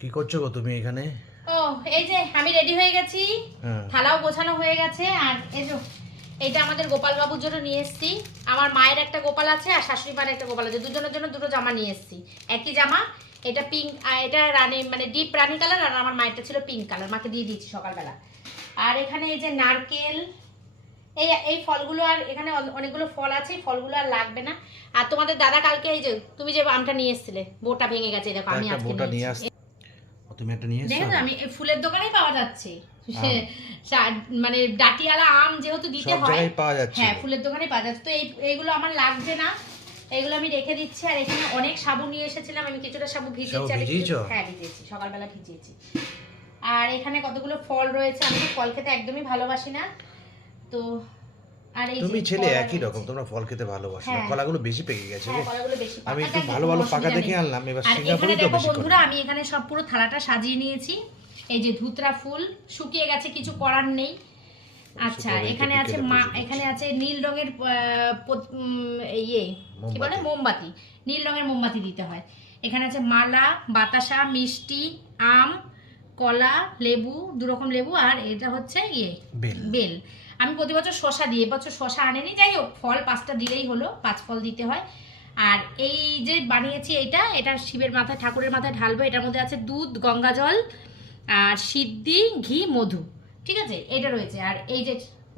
কি করছ গো তুমি এখানে? ও এই যে আমি রেডি হয়ে গেছি। হ্যাঁ। থালাও গোছানো হয়ে গেছে আর এই যে এইটা আমাদের গোপাল বাবুর জন্য নিয়ে এসেছি। আমার মায়ের একটা গোপাল আছে আর শাশুড়ি মায়ের একটা গোপাল আছে। দুজনের জন্য দুটো জামা নিয়ে এসেছি। একই জামা এটা পিঙ্ক এটা রানী মানে ডিপ রানী কালার আর আমার মায়েরটা ছিল পিঙ্ক কালার মাকে দিয়ে দিয়েছি সকালবেলা। আর এখানে এই যে নারকেল এই এই ফলগুলো আর এখানে অনেকগুলো ফল আছে ফলগুলো আর লাগবে না। আর তোমাদের দাদা কালকে এই যে তুমি যে আমটা নিয়ে এসেছিলে বোটা ভেঙে গেছে দেখো আমি আজকে নিয়ে তুমি একটা নিয়ে এসছো দেখো আমি এই ফুলের দোকানেই পাওয়া যাচ্ছে। সে- মানে ডাটিয়ালা আম যেহেতু দিতে হয় পাওয়া যাচ্ছে। হ্যাঁ ফুলের দোকানে পাওয়া যাচ্ছে। তো এই এইগুলো আমার লাগবে না। এগুলো আমি রেখে দিচ্ছি। আর এখানে অনেক সাবু নিয়ে এসেছিলাম। আমি কিছুটা সাবু ভিজিয়েছি। হ্যাঁ ভিজিয়েছি। সকালবেলা ভিজিয়েছি। আর এখানে কতগুলো ফল রয়েছে? আমি ফল খেতে একদমই ভালোবাসি না। তো আর এই তুমি ছেলে একই রকম তোমরা ফল খেতে ভালোবাসো হ্যাঁ। কলাগুলো বেশি পেকে গেছে হ্যাঁ কলাগুলো বেশি আমি একটু ভালো কোনো ভালো পাকা অসুবিধা দেখে নেই। আনলাম এবার আর এখানে সিঙ্গাপুরে তো দেখো বেশি করে বন্ধুরা আমি এখানে সব পুরো থালাটা সাজিয়ে নিয়েছি। এই যে ধুতরা ফুল শুকিয়ে গেছে কিছু করার নেই। আচ্ছা শুকাবে, এখানে কেটে আছে কেটে মা পুজো এখানে আছে নীল রঙের আহ, পত- উম, ইয়ে কি বলে? মোমবাতি। মোমবাতি। নীল রঙের মোমবাতি দিতে হয়। এখানে আছে মালা বাতাসা মিষ্টি আম কলা লেবু দু রকম লেবু আর এটা হচ্ছে ইয়ে বেল। আমি প্রতি বছর শশা দিই এবছর শশা আনেনি যাই হোক ফল পাঁচটা দিলেই হলো পাঁচ ফল দিতে হয়। আর এই যে বানিয়েছি এটা এটা শিবের মাথায় ঠাকুরের মাথায় ঢালবো এটার মধ্যে আছে দুধ গঙ্গা জল আর সিদ্ধি ঘি মধু ঠিক আছে? এটা রয়েছে। আর এই যে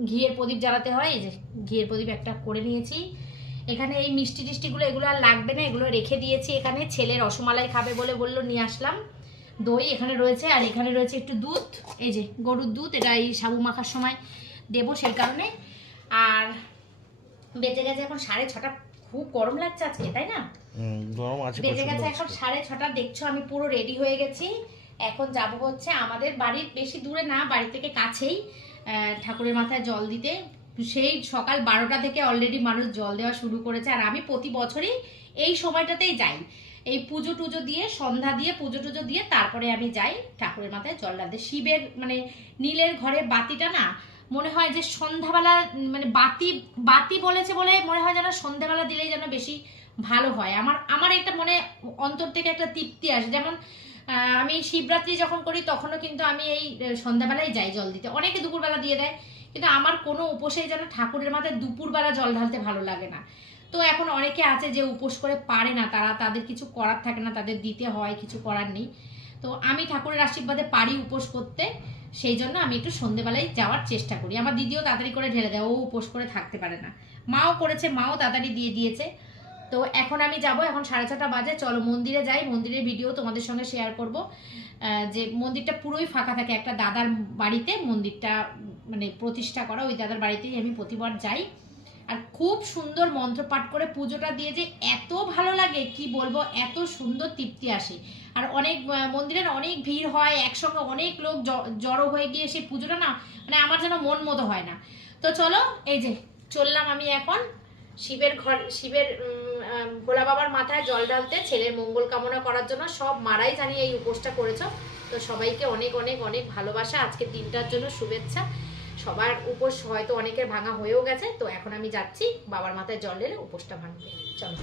ঘিয়ের প্রদীপ জ্বালাতে হয় এই যে ঘিয়ের প্রদীপ একটা করে নিয়েছি। এখানে এই মিষ্টি টিষ্টিগুলো এগুলো আর লাগবে না এগুলো রেখে দিয়েছি এখানে। ছেলে রসমালাই খাবে বলে বলল নিয়ে আসলাম। দই এখানে রয়েছে আর এখানে রয়েছে একটু দুধ। এই যে গরুর দুধ এটা এই সাবু মাখার সময় দেবো সেই কারণে। আর বেঁচে গেছে এখন সাড়ে ছটা। খুব গরম লাগছে আজকে তাই না? হুম, গরম আছে বেজে গেছে এখন সাড়ে ছটা। দেখছ আমি পুরো রেডি হয়ে গেছি। এখন যাব হচ্ছে আমাদের বাড়ির বেশি দূরে না বাড়ি থেকে কাছেই আহ, ঠাকুরের মাথায় জল দিতে। সেই সকাল বারোটা থেকে অলরেডি মানুষ জল দেওয়া শুরু করেছে। আর আমি প্রতি বছরই এই সময়টাতেই যাই। এই পুজো টুজো দিয়ে, সন্ধ্যা দিয়ে, পুজো টুজো দিয়ে তারপরে আমি যাই ঠাকুরের মাথায় জল ডালতে। শিবের মানে নীলের ঘরে বাতিটা না, মনে হয় যে সন্ধ্যাবেলা মানে বাতি বাতি বলেছে বলে মনে হয় যেন সন্ধ্যাবেলা দিলেই যেন বেশি ভালো হয়। আমার আমার একটা মনে অন্তর থেকে একটা তৃপ্তি আসে। যেমন আমি শিবরাত্রি যখন করি তখনও কিন্তু আমি এই সন্ধ্যাবেলায় যাই জল দিতে। অনেকে দুপুরবেলা দিয়ে দেয়, কিন্তু আমার কোনো উপোসেই যেন ঠাকুরের মাথায় দুপুরবেলা জল ঢালতে ভালো লাগে না। তো এখন অনেকে আছে যে উপোস করে পারে না, তারা তাদের কিছু করার থাকে না, তাদের দিতে হয়, কিছু করার নেই। তো আমি ঠাকুরের আশীর্বাদে পারি উপোস করতে, সেই জন্য আমি একটু সন্ধেবেলায় যাওয়ার চেষ্টা করি। আমার দিদিও তাড়াতাড়ি করে ঢেলে দেয়, ও উপোস করে থাকতে পারে না। মাও করেছে, মাও তাড়াতাড়ি দিয়ে দিয়েছে। তো এখন আমি যাব, এখন সাড়ে ছটা বাজে, চলো মন্দিরে যাই, মন্দিরের ভিডিও তোমাদের সঙ্গে শেয়ার করব। যে মন্দিরটা পুরোই ফাঁকা থাকে, একটা দাদার বাড়িতে মন্দিরটা মানে প্রতিষ্ঠা করা, ওই দাদার বাড়িতেই আমি প্রতিবার যাই। আর খুব সুন্দর মন্ত্র পাঠ করে পুজোটা দিয়ে যে এত ভালো লাগে, কি বলব, এত সুন্দর তৃপ্তি আসে। আর অনেক মন্দিরে না অনেক ভিড় হয়, একসঙ্গে অনেক লোক জড়ো হয়ে গিয়ে সেই পুজোটা না মানে আমার যেন মন মতো হয় না। তো চলো, এই যে, চললাম আমি এখন শিবের ঘর, শিবের ভোলা বাবার মাথায় জল ঢালতে, ছেলের মঙ্গল কামনা করার জন্য সব মারাই জানি এই উপোসটা করেছ। তো সবাইকে অনেক অনেক অনেক ভালোবাসা আজকে দিনটার জন্য শুভেচ্ছা। সবার উপোস হয়তো অনেকের ভাঙা হয়েও গেছে, তো এখন আমি যাচ্ছি, বাবার মাথায় জল ঢেলে উপোসটা ভাঙতে। চলো।